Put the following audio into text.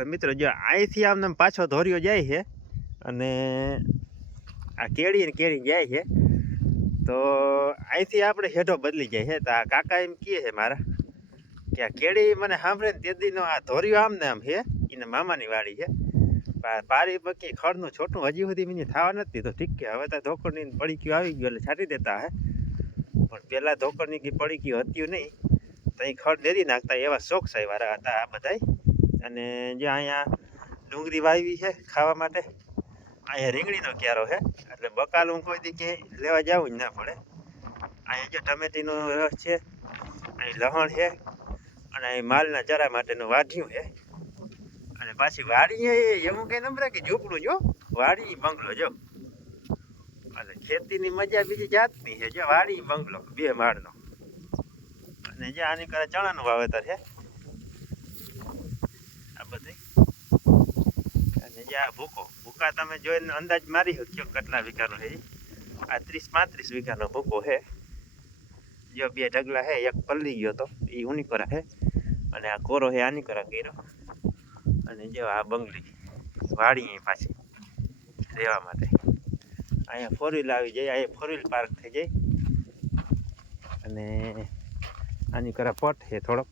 તો મિત્રો જો અહીંથી આમને પાછો ધોરિયો જાય છે અને આ કેળી ને કેળી જાય છે તો અહીંથી આપણે હેઠો બદલી જાય છે. તો આ કાકા એમ કહે છે મારા કે આ કેળી મને સાંભળે ને તે દીનો આ ધોરિયો આમ ને આમ છે એને મામાની વાડી છે. પારી પકી ખડનું છોટું હજી સુધી મને થવા નથી. તો ઠીક કે હવે તો ધોકરની પડીકીઓ આવી ગયું એટલે છાંટી દેતા હે, પણ પહેલાં ધોકરની કે પડીકીઓ હતી નહીં તો અહીં ખડ ડેરી નાખતા એવા શોખસાઈવાળા હતા આ બધાય. અને જે અહીંયા ડુંગળી વાવી છે ખાવા માટે, અહીંયા રીંગણીનો ક્યારો છે એટલે બકાલું કોઈ દી ક્યાંય લેવા જવું જ ના પડે. અહીંયા જે ટમેટીનો રસ છે, અહીં લસણ છે અને અહીં માલના ચરા માટેનું વાઢિયું છે. અને પાછી વાડી એવું કઈ નંબર કે ઝૂંપડું જો વાડી બંગલો જો, અને ખેતીની મજા બીજી જાતની છે. જો વાડી બંગલો 2 માળનો, અને જે આની કરે ચણાનું વાવેતર છે આ બધી. અને જે આ ભૂકા તમે જોઈને અંદાજ મારી શક્યો કેટલા વીઘાનો છે. આ 30-35 વીઘાનો ભૂકો છે. જો 2 ઢગલા છે, એક પલ્લી ગયો તો એ ઉની કરા છે અને આ કોરો છે આની કરા કર્યો. અને જો આ બંગલી વાડી પાછી રહેવા માટે. અહીંયા 4 વ્હીલ આવી જાય, અહીંયા 4 વ્હીલ પાર્ક થઈ જાય. અને આની કરા પટ છે થોડોક